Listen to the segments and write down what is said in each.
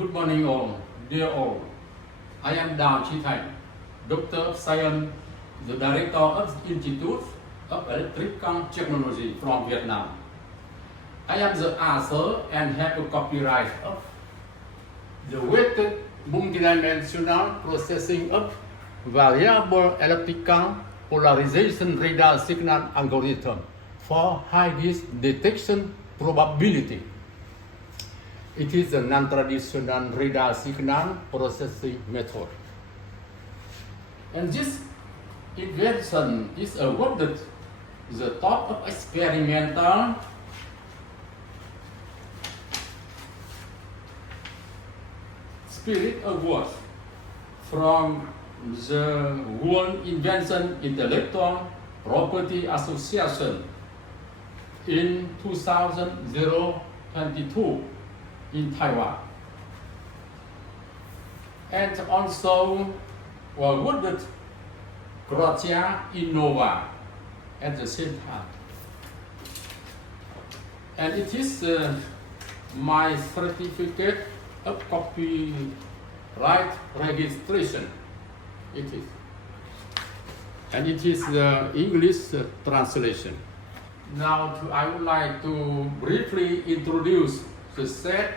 Good morning all, dear all. I am Thanh, Doctor of Science, the Director of the Institute of Electrical Technology from Vietnam. I am the author and have a copyright of the weighted multidimensional processing of variable electrical polarization radar signal algorithm for high-risk detection probability. It is a non-traditional radar signal processing method. And this invention is awarded the top of experimental Spirit Award from the World Invention Intellectual Property Association in 2022 in Taiwan, and also awarded Gratia Innova at the same time. And it is my certificate of copyright registration. It is. And it is the English translation. Now I would like to briefly introduce the set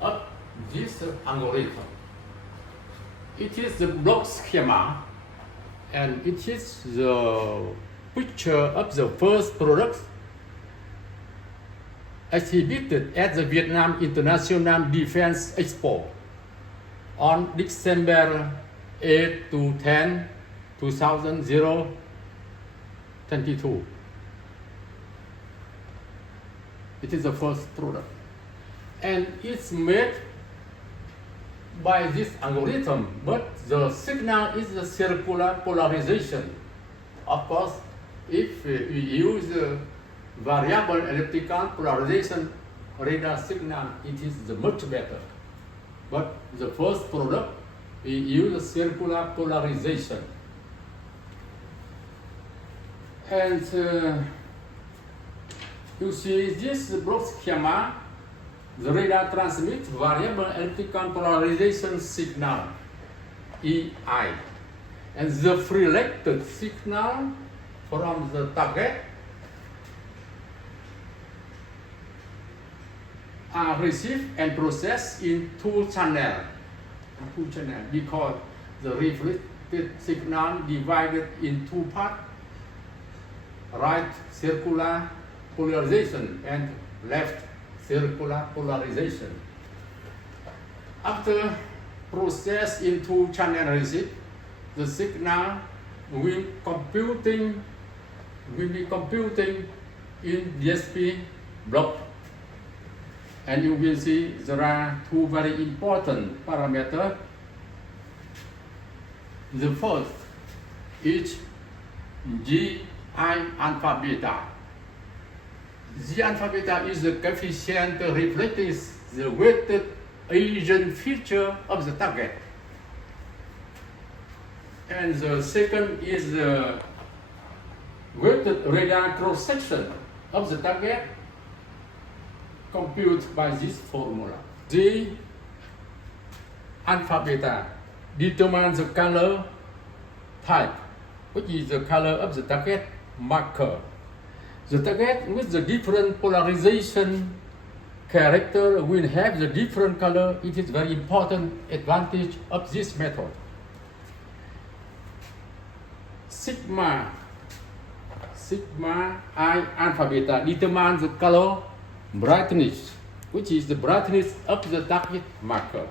of this algorithm. It is the block schema, and it is the picture of the first product exhibited at the Vietnam International Defense Expo on December 8 to 10, 2022. It is the first product. And it's made by this algorithm, but the signal is a circular polarization. Of course, if we use variable electrical polarization radar signal, it is much better. But the first product, we use circular polarization. And you see this block schema. The radar transmits variable electrical polarization signal, EI, and the reflected signal from the target are received and processed in two channels because the reflected signal divided in two parts, right circular polarization and left circular polarization. After processed into channel receipt, the signal will be computing in DSP block. And you will see there are two very important parameters. The first is Gi alpha beta. G alpha beta is the coefficient reflecting the weighted Asian feature of the target. And the second is the weighted radar cross-section of the target computed by this formula. G alpha beta determines the color type, which is the color of the target marker. The target with the different polarization character will have the different color. It is very important advantage of this method. Sigma I alpha beta determines the color brightness, which is the brightness of the target marker.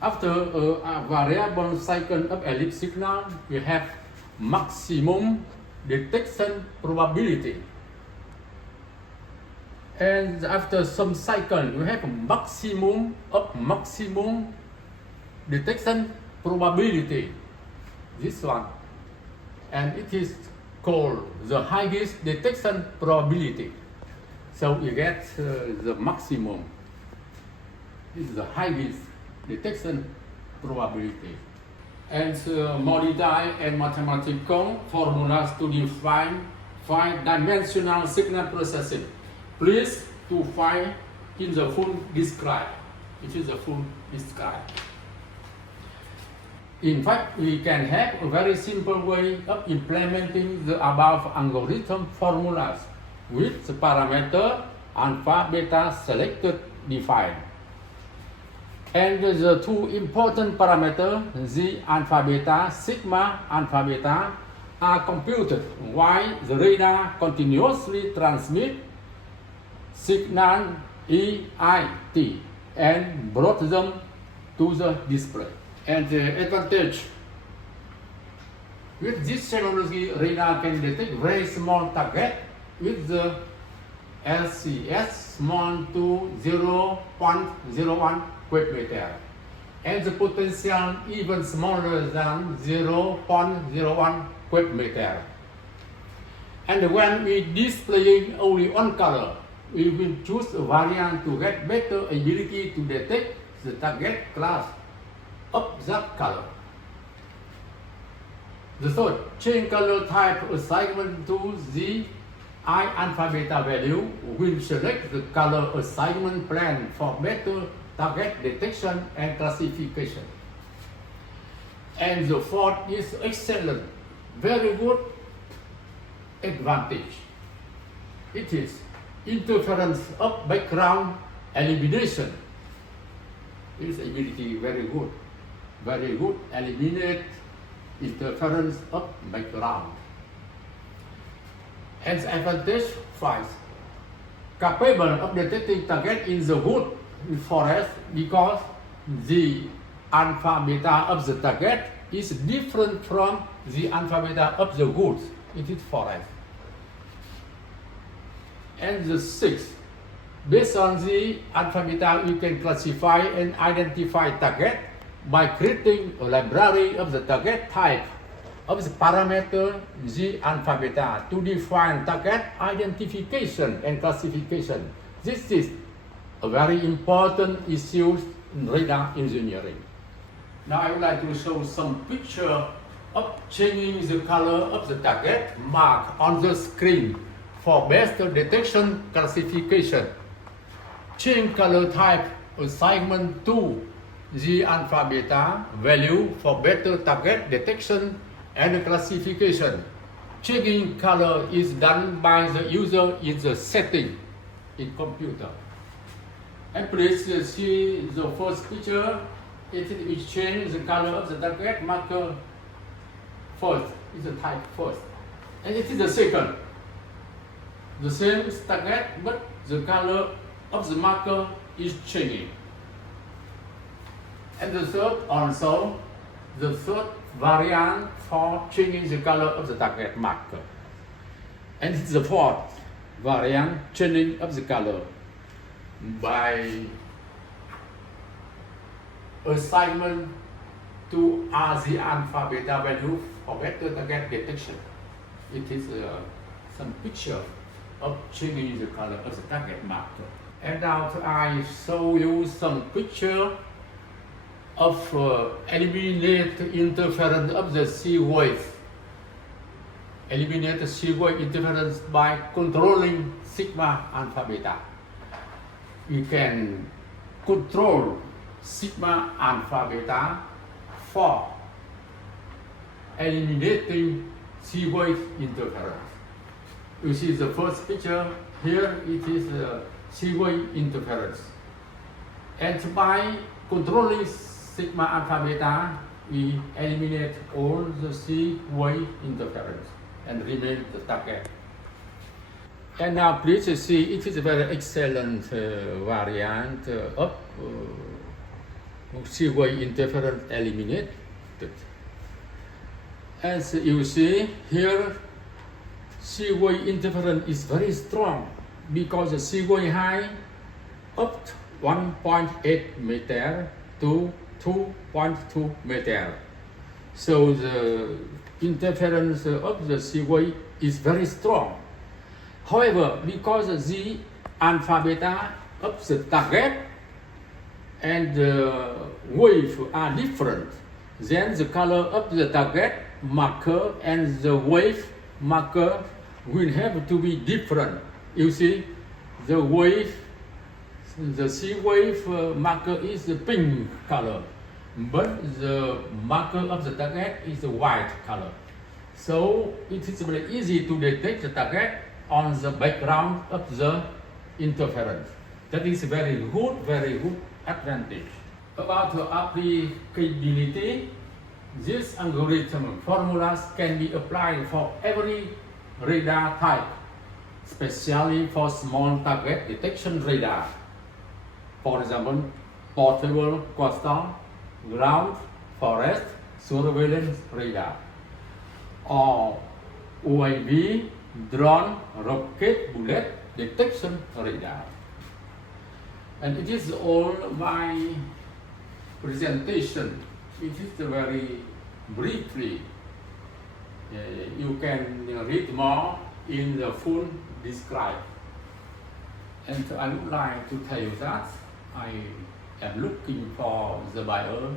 After a variable cycle of ellipse signal, we have maximum detection probability. And after some cycle, you have a maximum detection probability. This one. And it is called the highest detection probability. So you get the maximum. This is the highest detection probability. And modify and mathematical formulas to define five-dimensional signal processing. Please to find in the full describe. It is a full sky. In fact, we can have a very simple way of implementing the above algorithm formulas with the parameter alpha, beta selected defined. And the two important parameters, z alpha beta, sigma alpha beta, are computed while the radar continuously transmits signal EIT and brought them to the display. And the advantage with this technology, radar can detect very small target with the LCS small to 0.01 quadmeter, and the potential even smaller than 0.01 quadmeter. And when we displaying only one color, we will choose a variant to get better ability to detect the target class of that color. The third, change color type assignment to the I alpha beta value will select the color assignment plan for better target detection and classification. And the fourth is excellent, very good advantage. It is interference of background elimination. This ability very good, eliminate interference of background. And the advantage 5, capable of detecting target in the wood forest because the alpha beta of the target is different from the alpha beta of the woods. It is forest. And the 6th, based on the alpha beta, you can classify and identify target by creating a library of the target type of the parameter G alpha beta to define target identification and classification. This is a very important issue in radar engineering. Now I would like to show some picture of changing the color of the target marked on the screen for better detection classification. Change color type assignment to G alpha beta value for better target detection and classification. Changing color is done by the user in the setting in computer. And please see the first picture. It will change the color of the target marker first. It's the type first. And it is the second. The same target, but the color of the marker is changing. And the third also, the third variant for changing the color of the target marker. And it's the fourth variant, changing of the color by assignment to the alpha beta value for better target detection. It is some picture of changing the color of the target marker. And now I show you some picture of eliminate interference of the C wave. Eliminate the C wave interference by controlling sigma alpha beta. You can control sigma alpha beta for eliminating C wave interference. You see the first picture here, it is C wave interference. And by controlling sigma alpha beta, we eliminate all the C wave interference and remain the target. And now please see, it is a very excellent variant of C wave interference eliminated. As you see here, C wave interference is very strong because the C wave high up to 1.8 meter to 2.2 meter. So the interference of the C wave is very strong. However, because the alpha beta of the target and the wave are different, then the color of the target marker and the wave marker will have to be different. You see, the wave The C wave marker is the pink color, but the marker of the target is the white color. So it is very easy to detect the target on the background of the interference. That is very good advantage. About the applicability, this algorithm formulas can be applied for every radar type, especially for small target detection radar. For example, portable coastal, ground, forest, surveillance radar, or UAV, drone, rocket, bullet detection radar. And it is all my presentation. It is very briefly. You can read more in the full describe. And I would like to tell you that I am looking for the buyer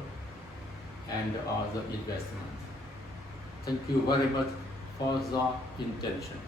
and the investment. Thank you very much for the intention.